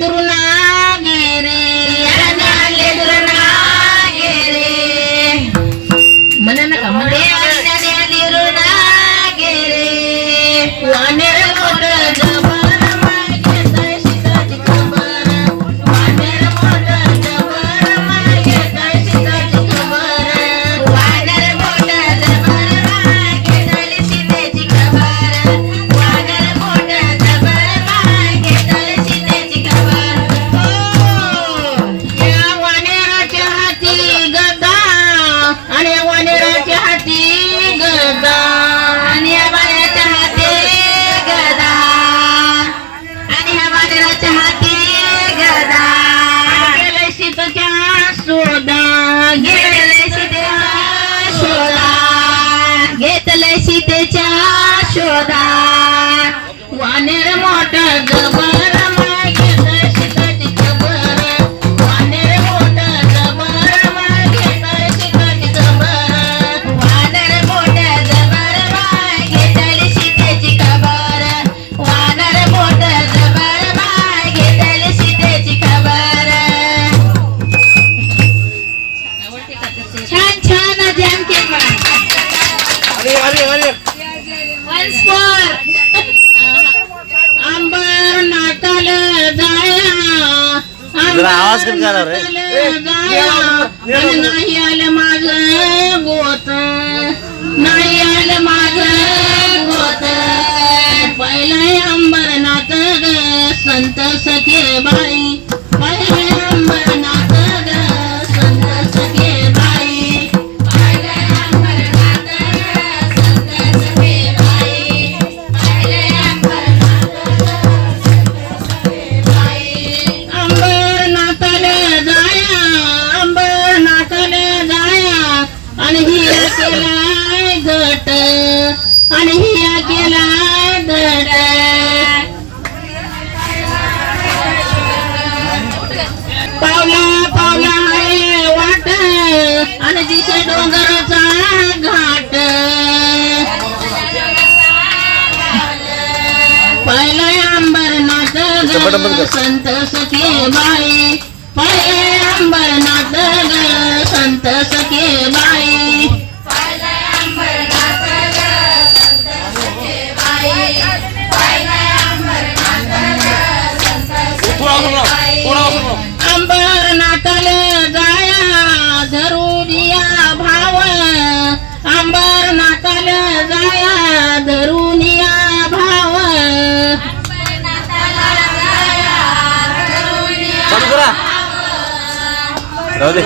दुरुना गेरे आले दुरुना गेरे म्हणा नका म्हणे आले दुरुना गेरे वानेर मोठं जबर मागे तळशीताची खबर वानेर मोठं जबर मागे तळशीताची खबर वानेर मोठं जबर मागे तळशीताची खबर वानेर मोठं जबर मागे तळशीताची खबर या वानेराच्या हाती गदा आणि या वानेराच्या हाती गदा आणि या वानेराच्या हाती गदा आणि ह्या वानेराच्या हाती गदा गेले सीतेच्या शोधा गेले सीतेच्या शोधा घेतले सीतेच्या शोधा वानेर मोठं जबर मागे तळशीताची खबर वानेर मोठं जबर मागे तळशीताची खबर वानेर मोठं जबर मागे तळशीताची खबर वानेर मोठं जबर मागे तळशीताची खबर छान छान जानकी once more अंबर नाताल जाया जरा आवाज कमी करा रे. नाही आलं माझं गोत नाही आलं माझं गोत पहिलं अंबरनाथ ग संत सखे बाई पहिलं अंबरनाथ ग संत सखे बाई पहिलं अंबरनाथ ग संत सखे बाई पहिलं अंबरनाथ अंबरनाथाला जाया अंबरनाथाला जाया आणि हिया केलाय गट आणि हिया केलाय गट पावला पावला आहे वाट आणि दिसे डोंगराचा घाट पहिला अंबरनाथ ग संत सखे बाई पहिला अंबरनाथ ग संत सखे बाई पहिला अंबरनाथ ग संत सखे बाई पहिला अंबरनाथ ग संत सखे बाई अंबरनाथाला जाया धरुनिया भाव अंबरनाथाला जाया धरुनिया भाव चालू करा राहू दे.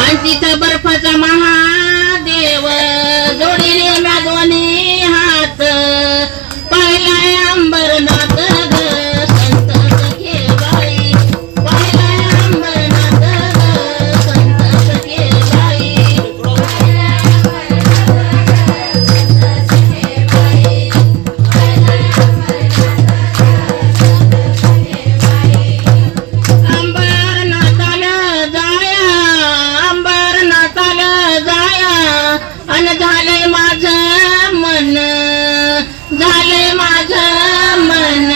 आणि तिथं बर्फाचा महादेव जोडीने म्या दोन्ही हात पहिलाय अंबरनाथ ग संत सखे बाई पहिलाय अंबरनाथ ग संत सखे बाई पहिलाय अंबरनाथ ग संत सखे बाई पहिलाय अंबरनाथ ग संत सखे बाई अंबरनाथाला जाया अंबरनाथाला जाया अन झालंय माझं मन झालंय माझं मन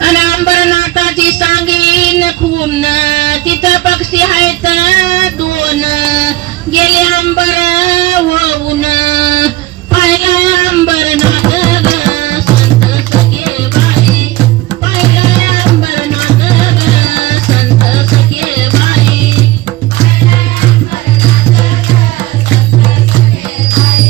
अन अंबरनाथाची सांगीन खून तिथं पक्षी आहेत दोन गेले अंबर होऊन पहिला अंबरनाथ ग संत सखे बाई पहिला अंबरनाथ ग संत सखे बाई पहिला अंबरनाथ ग संत सखे बाई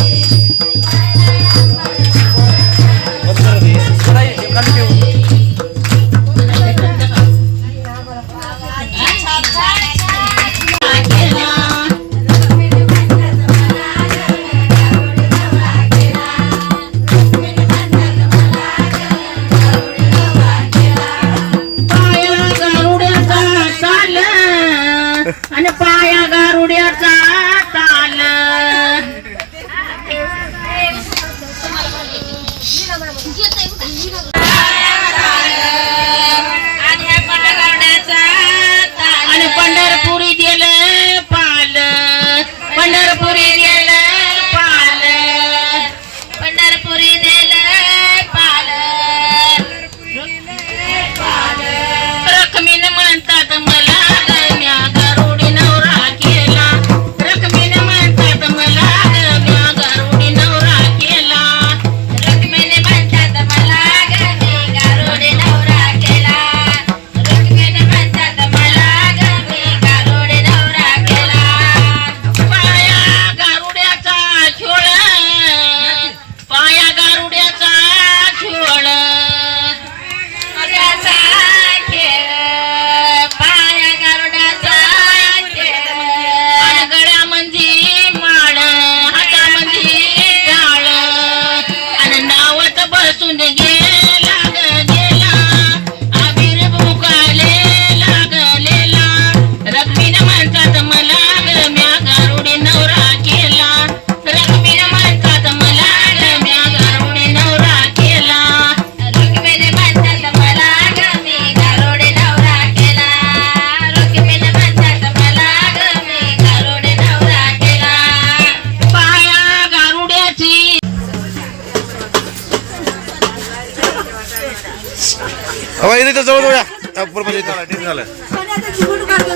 हवा इथे इथं जवळ या बरोबर इथं झालं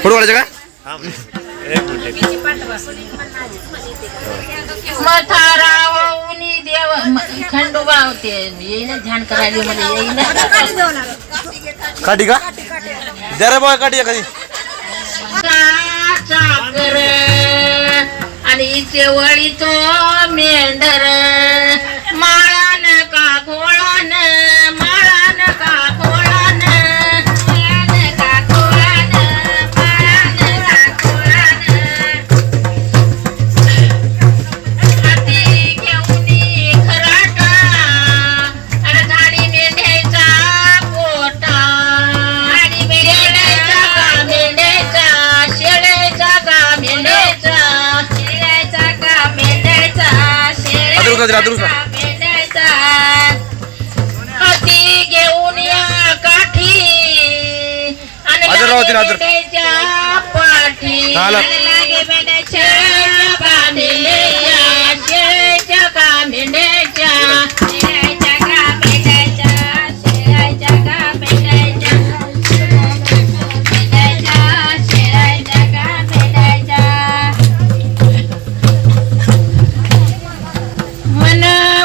फोटो काढायचा का मथारा उनी देव खंडोबा होते येईन ध्यान करायला मला येईन काठी का द्या रे बाबा काठी एखादी चाकर आणि चेवळी तो मेंढर माळान का घोळान माळान का घोळान माळान का घोळान माळान का घोळान हाती घेऊनी खराटा आणि गाडी मेंढ्याचा पोटा गाडी मेंढ्याचा का मेंढ्याचा शेळ्याचा का मेंढ्याचा शेळ्याचा का मेंढ्याचा शेळ्याचा का मेंढ्याचा हाती घेऊन या काठी आणि मेंढ्याच्या पाठी आलं. लागे मेंढ्याच्या बांधलेल्या शेळ्याच्या का मेंढ्याच्या शेळ्याच्या का मेंढ्याच्या शेळ्याच्या का मेंढ्याच्या मेंढ्याच्या शेळ्याच्या का मेंढ्याच्या मन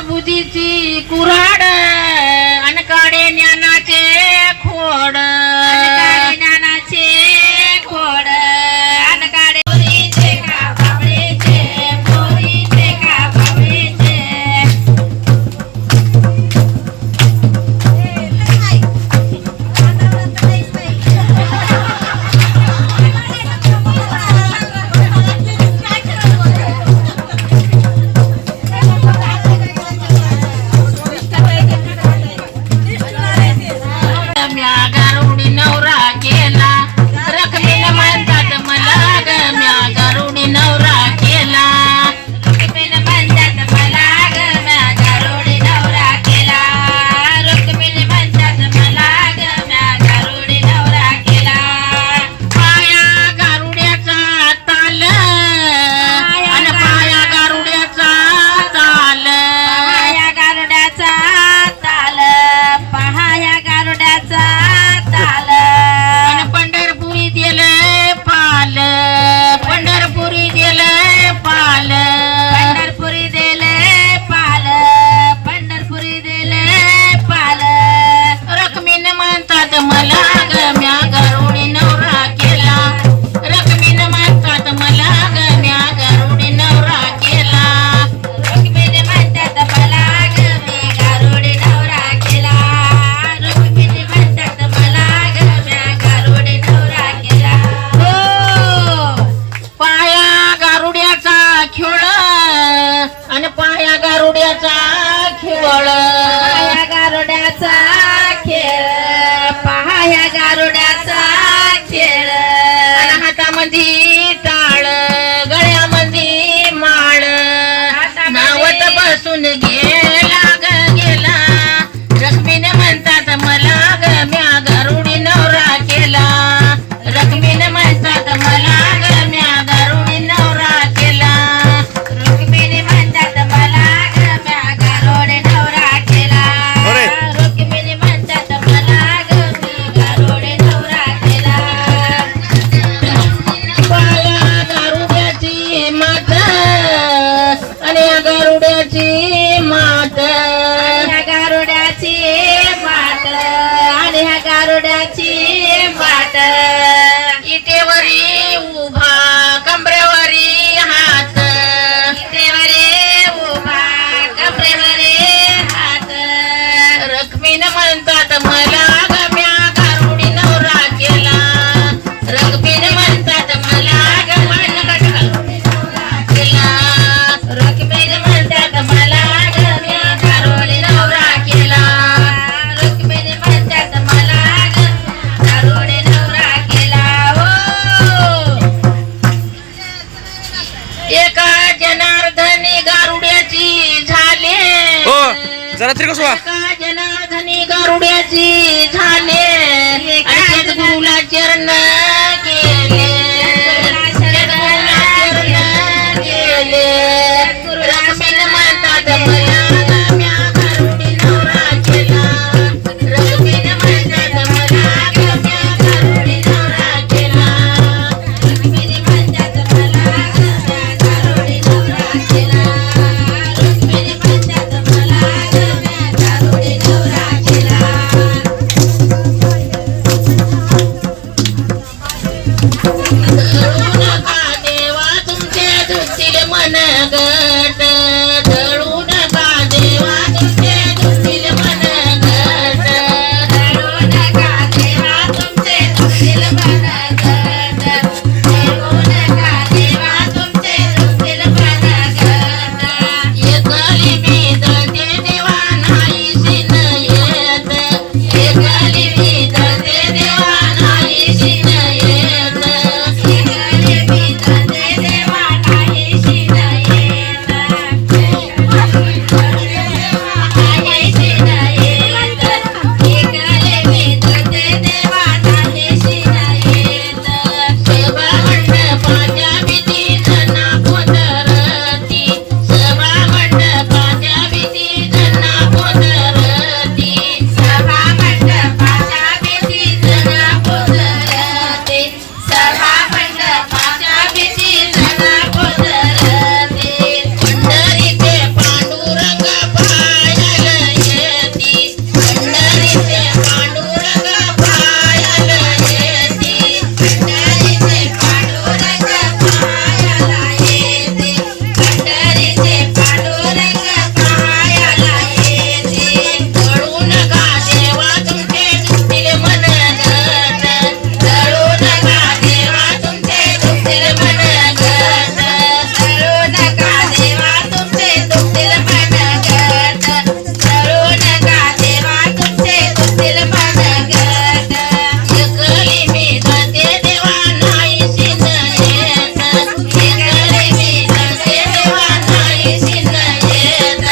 बुद्धीची कुऱ्हाड आणि काडे ज्ञानाचे खोड ज्ञानाचे खोड आणि काडे पोरीचे का बाबळेचे पोरीचे का बाबळेचे म्या गारुडी नवरा केला रखमेला म्हणतात मला ग म्या गारुडी नवरा केला रखमेला म्हणतात मला ग म्या गारुडी नवरा केला रखमेला म्हणतात मला ग म्या गारुडी नवरा केला पाया गारुड्याचा ताल आणि पाया गारुड्याचा ताल पाया गारुड्याचा ताल पहाया गारुड्याचा ताल आणि पंढरपुरी दिलंय पाल पंढरपुरी दिलंय पाल पंढरपुरी दिलंय पाल पंढरपुरी दिलंय पाल रखमीन म्हणतात मला ग म्या गारुडी नवरा केला रखमीन म्हणतात मला ग म्या गारुडी नवरा केला रखमीन म्हणतात मला ग मी गारुडी नवरा केला रखमीन म्हणतात मला ग म्या गारुडी नवरा केला हो पाया गारुड्याचा खेळ आणि पाया गारुड्याचा खेळ पाया गारुड्याचा खेळ पाया गारुड्याचा खेळ आणि हातामध्ये टाळ गळ्यामध्ये माळ नावत बसून गेला ग गेला रखमीन म्हणतात मला ग म्या गारुडी नवरा केला रखमीन म्हणतात मला ग म्या गारुडी नवरा केला रखमीन म्हणतात मला ग म्या गारुडी नवरा केला अरे. रखमीन म्हणतात मला ग मी गारुडी नवरा केला पाया गारुड्याची मात आणि या गारुड्याची मात ह्या गारुड्याची मात आणि ह्या गारुड्याची मात इटेवरी उभा कमरेवरी हात इटेवरी उभा कमरेवरी हात रखमीन म्हणतात मला ग म्या गारुडी नवरा केला रखमीन म्हणतात मला ग माझ्या गारुडी नवरा केला रखमीन म्हणतात मला ग म्या गारुडी नवरा केला रखमीन म्हणतात मला ग गारुडी नवरा केला हो एका जनार्दनी गारुड्याची झाले हो जरा तरी कसं वा एका जनार्दनी गारुड्याची झाले आणि सद्गुरूला चरण केले सद्गुरूला चरण केले रखमीन म्हणतात मला ग म्या गारुडी नवरा केला रखमीन म्हणतात दुखतील मन गट दळू नका देवा तुमचे दुखतील मन गट दळू नका देवा तुमचे दुखतील मन गट दळू नका देवा तुमचे दुखतील मन गट एकली बीद ते देवा नाहीशी न येत एकली बीद ते देवा नाहीशी न येत एकली बीद ते देवा नाहीशी न येत नाहीशी न येत एकली बीद ते देवा नाहीशी न येत सभा मंडपाच्या भीतीत ना पोदरती सभा मंडपाच्या भीतीत ना पोदरती सभा मंडपाच्या भीतीत ना पोदरती सभा मंडपाच्या भीतीत ना पोदरती पंढरीचे पांडुरंग पायाला येती पंढरीचे पांडुरंग पायाला येती पंढरीचे पांडुरंग पायाला येती पंढरीचे पांडुरंग पायाला येती दळू नका देवा तुमचे दुखतील मन गट दळू नका देवा तुमचे दुखतील मन गट दळू नका देवा तुमचे दुखतील मन गट दळू नका देवा तुमचे दुखतील मन गट एकली मी दते देवा नाहीशी न येत एकली मी दते देवा नाहीशी न येत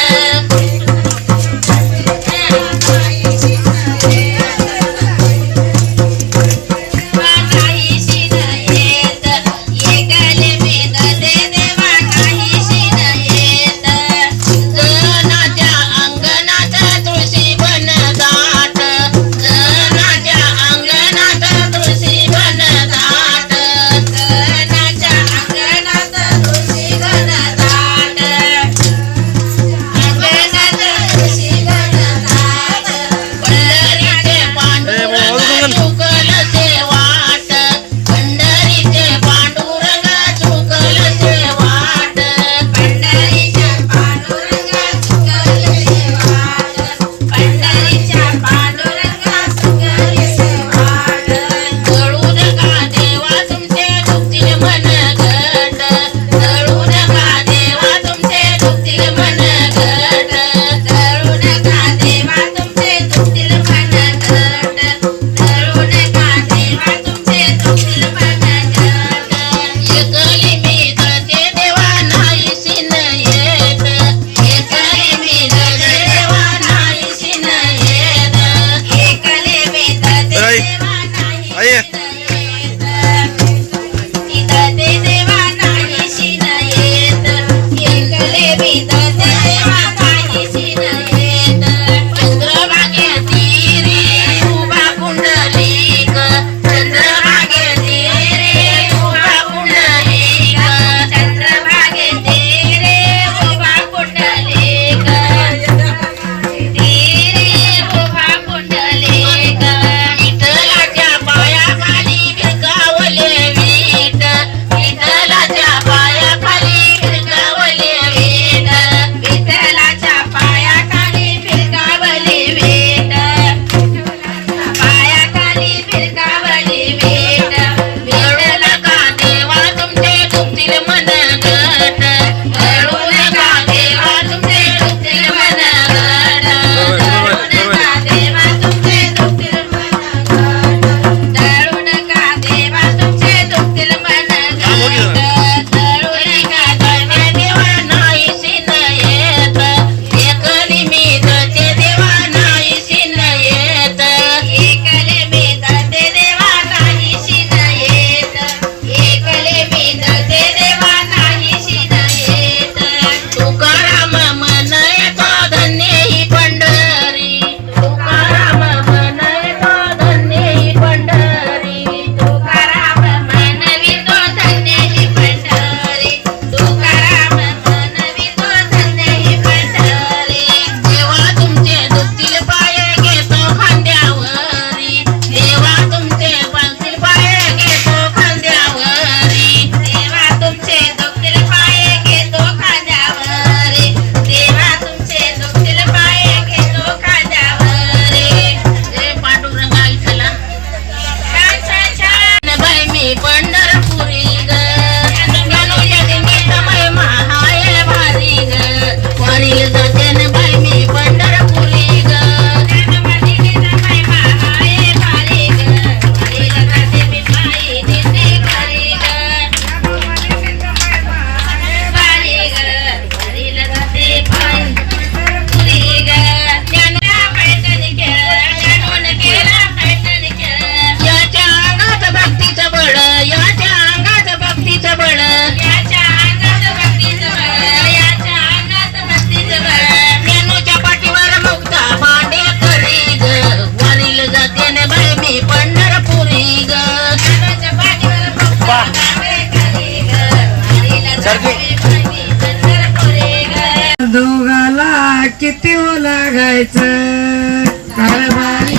नाहीशी न येत एकली मी दते देवा नाहीशी न येत जनाच्या अंगणात तुळशी बन दाट जनाच्या अंगणात तुळशी बन दाट जनाच्या अंगणात तुळशी बन दाट अंगणात तुळशी बन दाट पंढरीचे पांडुरंग चुकल से वाट पंढरीचे पांडुरंग चुकल से वाट पंढरीच्या पांडुरंग चुकल से वाट पंढरीच्या पांडुरंग चुकल से वाट दळू नका देवा तुमचे दुखतील मन गट दळू नका देवा तुमचे दुखतील मन गट दळू नका देवा तुमचे दुखतील मन गट दळू नका देवा तुमचे दुखतील मन गट एकली मी दळते देवा नाहीशी न येत एकली मी दळते देवा नाहीशी न येत एकली मी दळते देवा नाहीशी न येत दळते देवा नाहीशी न येत एकली मी दळते देवा नाहीशी न येत चंद्रभागे तीरी उभा पुंडलिक चंद्रभागे तीरी उभा पुंडलिक चंद्रभागे तीरी उभा पुंडलिक तीरी उभा पुंडलिक विठ्ठलाच्या पायाखाली भिरकावले वीट विठ्ठलाच्या पायाखाली भिरकावले वीट विठ्ठलाच्या पायाखाली भिरकावले वीट पायाखाली भिरकावले वीट दळू नका देवा तुमचे दुखतील मन गट दळू नका देवा तुमचे दुखतील मन गट दळू नका देवा तुमचे दुखतील मन गट दळू नका देवा तुमचे दुखतील मन गट दळू नका दळते देवा नाहीशी न येत एकली मी दळते देवा नाहीशी न येत एकली मी दळते देवा नाहीशी न येत एकली मी दळते देवा नाहीशी न किती हो लागायचं कारभारी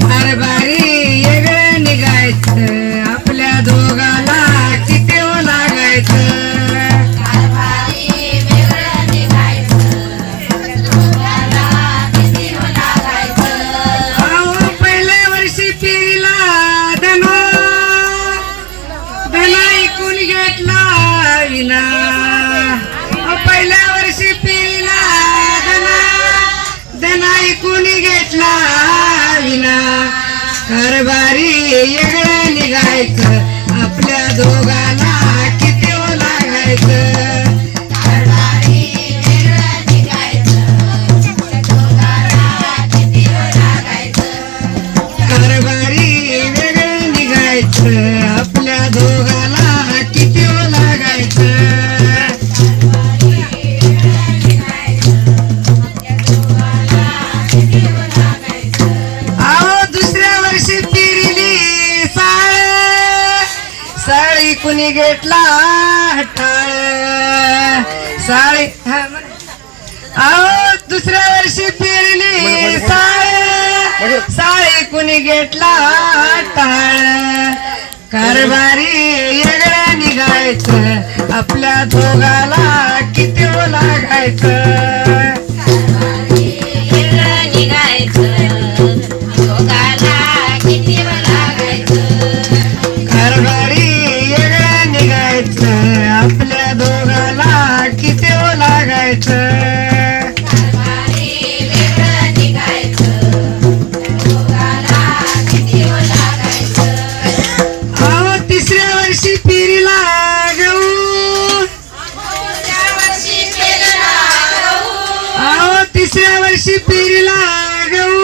कारभारी वेगळं निघायचं आपल्या दोघाला किती हो लागायचं अहो पहिल्या वर्षी पिरीला धना ऐकून घेतला विना पहिल्या वर्षी पिरीला धना ऐकून घेतला विना कारभारी वेगळं निघायचं आपल्या दोघाला किती हो लागायचं कारभारी वेगळं निघायचं आपल्या दोघाला किती हो लागायचं अहो दुसऱ्या वर्षी पिरिली साळी कुणी घेतला टाळ साळी अहो दुसऱ्या वर्षी पिरिली साळी कुणी घेतला टाळ कारभारी वेगळं निघायचं आपल्या दोघाला किती हो लागायचं कारभारी वेगळं निघायचं आपल्या दोघाला किती हो लागायचं अहो तिसऱ्या वर्षी पिरीला गहू अहो तिसऱ्या वर्षी पिरीला गहू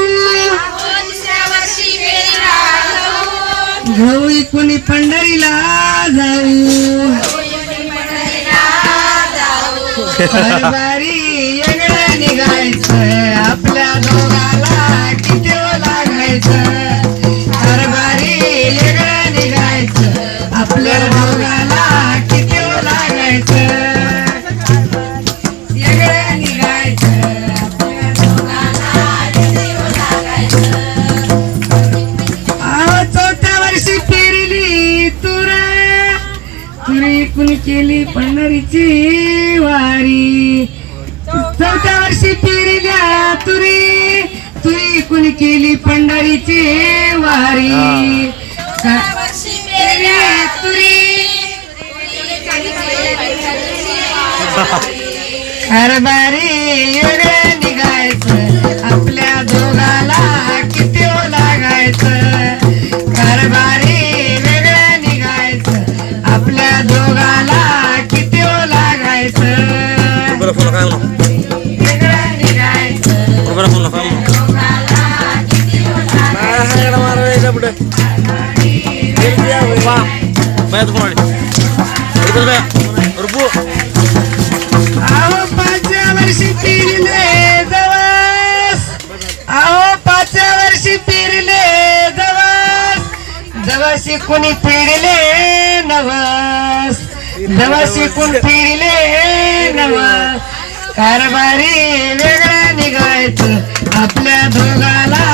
गहू इकुणी पंढरीला जाऊ कारभारी वेगळं निघायचं आपल्या दोघाला किती हो लागायचं कारभारी वेगळं निघायचं आपल्या दोघाला किती हो लागायचं वेगळं निघायचं आपल्या दोघाला किती हो लागायचं अहो चौथ्या वर्षी पेरली तुरी कुणी केली पंढरीची वारी चौथ्या वर्षी पेरल्या तुरी कुणी केली पंढरीची वारी कारभारी वेगळं निघायचं आपल्या दोघाला किती हो लागायचं कारभारी वेगळं निघायचं आपल्या दोघाला किती हो लागायचं बरं फोन काय म्हणू वेगळं निघायचं बरं फोन काय म्हणू पुढे अहो पाचव्या वर्षी पेरले जवस कोणी पेरले नवस जवस कोण पेरले नवस कारभारी वेगळं निघायचं आपल्या दोघाला